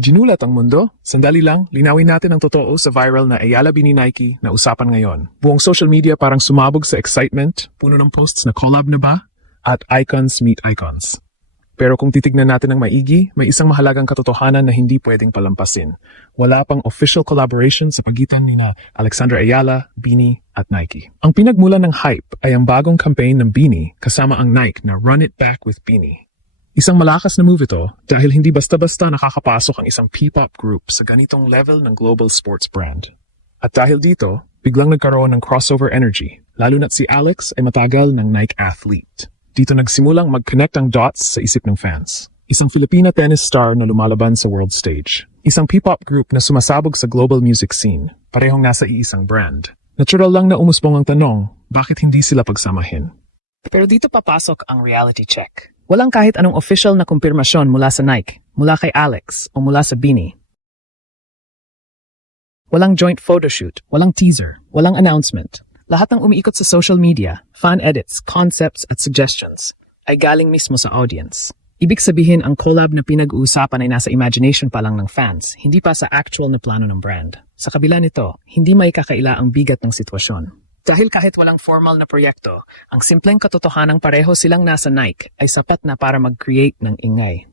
Ginulat ang mundo? Sandali lang, linawin natin ang totoo sa viral na Ayala Bini Nike na usapan ngayon. Buong social media parang sumabog sa excitement, puno ng posts na collab na ba? At icons meet icons. Pero kung titignan natin ng maigi, may isang mahalagang katotohanan na hindi pwedeng palampasin. Wala pang official collaboration sa pagitan ni Alexandra Ayala, Bini at Nike. Ang pinagmulan ng hype ay ang bagong campaign ng Bini kasama ang Nike na Run It Back with Bini. Isang malakas na move ito dahil hindi basta-basta nakakapasok ang isang P-pop group sa ganitong level ng global sports brand. At dahil dito, biglang nagkaroon ng crossover energy, lalo na't si Alex ay matagal ng Nike athlete. Dito nagsimulang mag-connect ang dots sa isip ng fans. Isang Filipina tennis star na lumalaban sa world stage. Isang P-pop group na sumasabog sa global music scene, parehong nasa iisang brand. Natural lang na umusbong ang tanong, bakit hindi sila pagsamahin? Pero dito papasok ang reality check. Walang kahit anong official na kumpirmasyon mula sa Nike, mula kay Alex, o mula sa Bini. Walang joint photoshoot, walang teaser, walang announcement. Lahat ng umiikot sa social media, fan edits, concepts at suggestions ay galing mismo sa audience. Ibig sabihin ang collab na pinag-uusapan ay nasa imagination pa lang ng fans, hindi pa sa actual na plano ng brand. Sa kabila nito, hindi may kakaila ang bigat ng sitwasyon. Dahil kahit walang formal na proyekto, ang simpleng katotohanang pareho silang nasa Nike ay sapat na para mag-create ng ingay.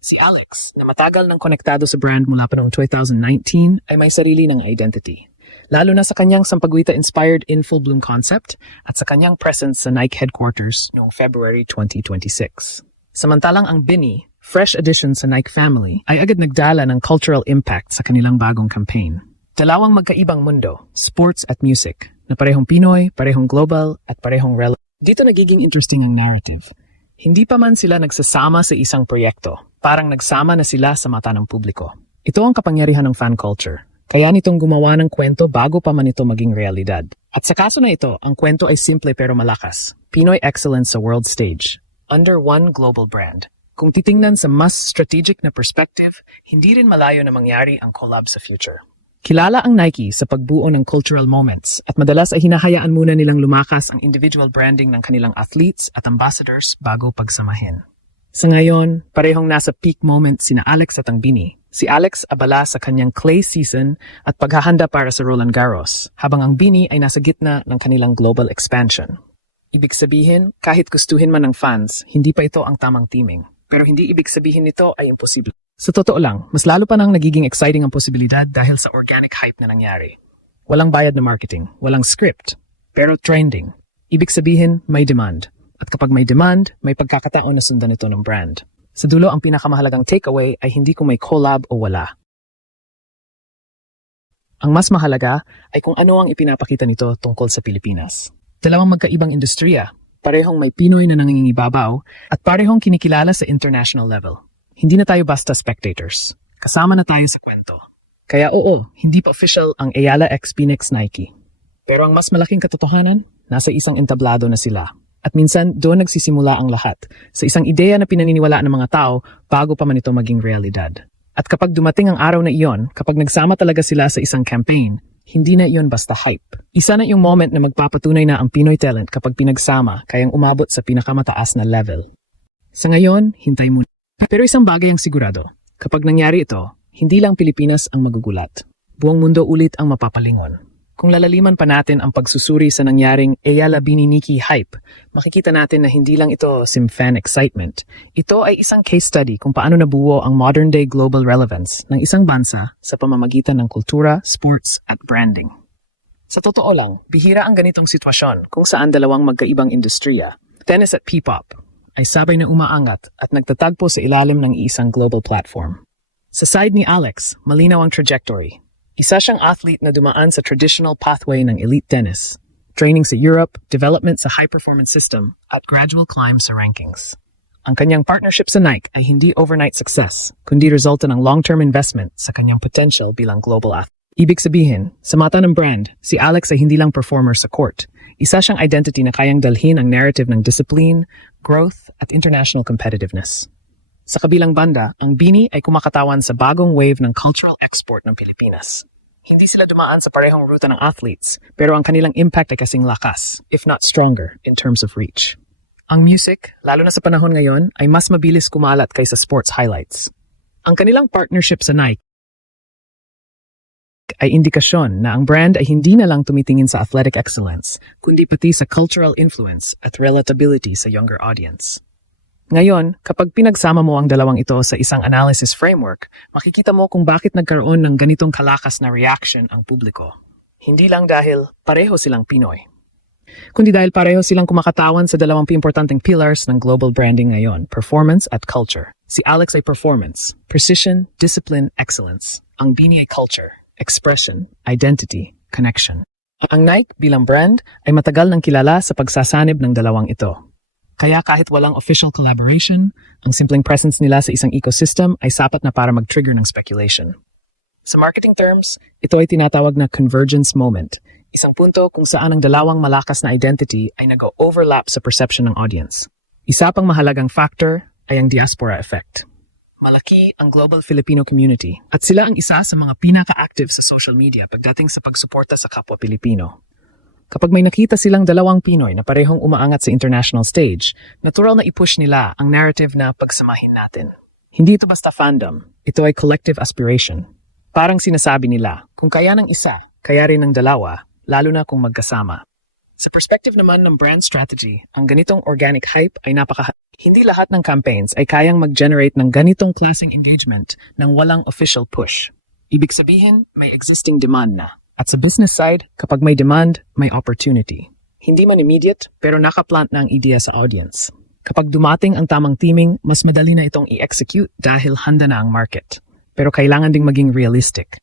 Si Alex, na matagal nang konektado sa brand mula pa noong 2019, ay may sarili ng identity. Lalo na sa kanyang Sampaguita-inspired In Full Bloom concept at sa kanyang presence sa Nike headquarters noong February 2026. Samantalang ang Bini, fresh addition sa Nike family, ay agad nagdala ng cultural impact sa kanilang bagong campaign. Dalawang magkaibang mundo, sports at music, na parehong Pinoy, parehong global, at parehong relevant. Dito nagiging interesting ang narrative. Hindi pa man sila nagsasama sa isang proyekto, parang nagsama na sila sa mata ng publiko. Ito ang kapangyarihan ng fan culture. Kaya nitong gumawa ng kwento bago pa man ito maging realidad. At sa kaso na ito, ang kwento ay simple pero malakas. Pinoy excellence sa world stage, under one global brand. Kung titingnan sa mas strategic na perspective, hindi rin malayo na mangyari ang collab sa future. Kilala ang Nike sa pagbuo ng cultural moments at madalas ay hinahayaan muna nilang lumakas ang individual branding ng kanilang athletes at ambassadors bago pagsamahin. Sa ngayon, parehong nasa peak moment sina Alex at ang Bini. Si Alex abala sa kanyang clay season at paghahanda para sa Roland Garros, habang ang Bini ay nasa gitna ng kanilang global expansion. Ibig sabihin, kahit gustuhin man ng fans, hindi pa ito ang tamang teaming. Pero hindi ibig sabihin nito ay imposible. Sa totoo lang, mas lalo pa nang nagiging exciting ang posibilidad dahil sa organic hype na nangyari. Walang bayad na marketing, walang script, pero trending. Ibig sabihin, may demand. At kapag may demand, may pagkakataon na sundan ito ng brand. Sa dulo, ang pinakamahalagang takeaway ay hindi kung may collab o wala. Ang mas mahalaga ay kung ano ang ipinapakita nito tungkol sa Pilipinas. Dalawang magkaibang industriya, parehong may Pinoy na nangingibabaw at parehong kinikilala sa international level. Hindi na tayo basta spectators. Kasama na tayo sa kwento. Kaya oo, hindi pa official ang Ayala x Phoenix Nike. Pero ang mas malaking katotohanan, nasa isang entablado na sila. At minsan, doon nagsisimula ang lahat. Sa isang ideya na pinaniniwalaan ng mga tao bago pa man ito maging realidad. At kapag dumating ang araw na iyon, kapag nagsama talaga sila sa isang campaign, hindi na iyon basta hype. Isa na yung moment na magpapatunay na ang Pinoy talent kapag pinagsama kayang umabot sa pinakamataas na level. Sa ngayon, hintay muna. Pero isang bagay ang sigurado, kapag nangyari ito, hindi lang Pilipinas ang magugulat. Buong mundo ulit ang mapapalingon. Kung lalaliman pa natin ang pagsusuri sa nangyaring Ayala Bini Nike hype, makikita natin na hindi lang ito fan excitement. Ito ay isang case study kung paano nabuo ang modern-day global relevance ng isang bansa sa pamamagitan ng kultura, sports at branding. Sa totoo lang, bihira ang ganitong sitwasyon kung saan dalawang magkaibang industriya, tennis at P-pop, ay sabay na umaangat at nagtatagpo sa ilalim ng isang global platform. Sa side ni Alex, malinaw ang trajectory. Isa siyang athlete na dumaan sa traditional pathway ng elite tennis, training sa Europe, development sa high-performance system, at gradual climb sa rankings. Ang kanyang partnership sa Nike ay hindi overnight success, kundi resulta ng long-term investment sa kanyang potential bilang global athlete. Ibig sabihin, sa mata ng brand, si Alex ay hindi lang performer sa court. Isa siyang identity na kayang dalhin ang narrative ng discipline, growth, at international competitiveness. Sa kabilang banda, ang Bini ay kumakatawan sa bagong wave ng cultural export ng Pilipinas. Hindi sila dumaan sa parehong ruta ng athletes, pero ang kanilang impact ay kasing lakas, if not stronger, in terms of reach. Ang music, lalo na sa panahon ngayon, ay mas mabilis kumalat kaysa sports highlights. Ang kanilang partnership sa Nike ay indikasyon na ang brand ay hindi na lang tumitingin sa athletic excellence, kundi pati sa cultural influence at relatability sa younger audience. Ngayon, kapag pinagsama mo ang dalawang ito sa isang analysis framework, makikita mo kung bakit nagkaroon ng ganitong kalakas na reaction ang publiko. Hindi lang dahil pareho silang Pinoy, kundi dahil pareho silang kumakatawan sa dalawang importanteng pillars ng global branding ngayon, performance at culture. Si Alex ay performance, precision, discipline, excellence. Ang Bini ay culture, expression, identity, connection. Ang Nike bilang brand ay matagal nang kilala sa pagsasanib ng dalawang ito. Kaya kahit walang official collaboration, ang simpleng presence nila sa isang ecosystem ay sapat na para mag-trigger ng speculation. Sa marketing terms, ito ay tinatawag na convergence moment, isang punto kung saan ang dalawang malakas na identity ay nag-overlap sa perception ng audience. Isa pang mahalagang factor ay ang diaspora effect. Malaki ang global Filipino community at sila ang isa sa mga pinaka-active sa social media pagdating sa pagsuporta sa kapwa Pilipino. Kapag may nakita silang dalawang Pinoy na parehong umaangat sa international stage, natural na i-push nila ang narrative na pagsamahin natin. Hindi ito basta fandom, ito ay collective aspiration. Parang sinasabi nila, kung kaya ng isa, kaya rin ng dalawa, lalo na kung magkasama. Sa perspective naman ng brand strategy, ang ganitong organic hype ay Hindi lahat ng campaigns ay kayang mag-generate ng ganitong klaseng engagement nang walang official push. Ibig sabihin, may existing demand na. At sa business side, kapag may demand, may opportunity. Hindi man immediate, pero nakaplant na ang ideya sa audience. Kapag dumating ang tamang teaming, mas madali na itong i-execute dahil handa na ang market. Pero kailangan ding maging realistic.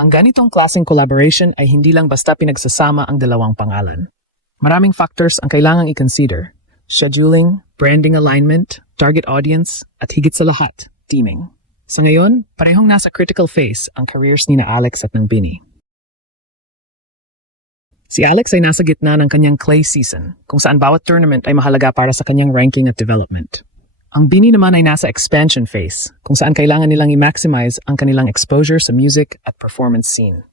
Ang ganitong klaseng collaboration ay hindi lang basta pinagsasama ang dalawang pangalan. Maraming factors ang kailangang i-consider. Scheduling, branding alignment, target audience, at higit sa lahat, teaming. Sa ngayon, parehong nasa critical phase ang careers ni na Alex at ng Bini. Si Alex ay nasa gitna ng kanyang clay season, kung saan bawat tournament ay mahalaga para sa kanyang ranking at development. Ang Bini naman ay nasa expansion phase, kung saan kailangan nilang i-maximize ang kanilang exposure sa music at performance scene.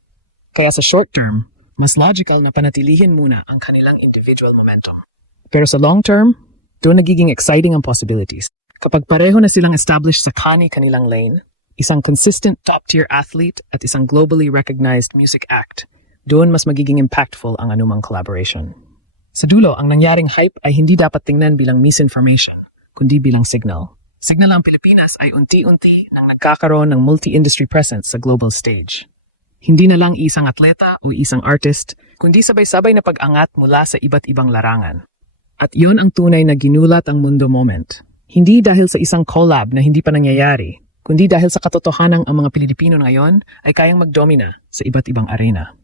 Kaya sa short term, mas logical na panatilihin muna ang kanilang individual momentum. Pero sa long term, doon nagiging exciting ang possibilities. Kapag pareho na silang established sa kanilang lane, isang consistent top-tier athlete at isang globally recognized music act, doon mas magiging impactful ang anumang collaboration. Sa dulo, ang nangyaring hype ay hindi dapat tingnan bilang misinformation, kundi bilang signal. Signal ang Pilipinas ay unti-unti nang nagkakaroon ng multi-industry presence sa global stage. Hindi na lang isang atleta o isang artist, kundi sabay-sabay na pag-angat mula sa iba't ibang larangan. At iyon ang tunay na ginulat ang mundo moment. Hindi dahil sa isang collab na hindi pa nangyayari, kundi dahil sa katotohanang ang mga Pilipino ngayon ay kayang magdomina sa iba't ibang arena.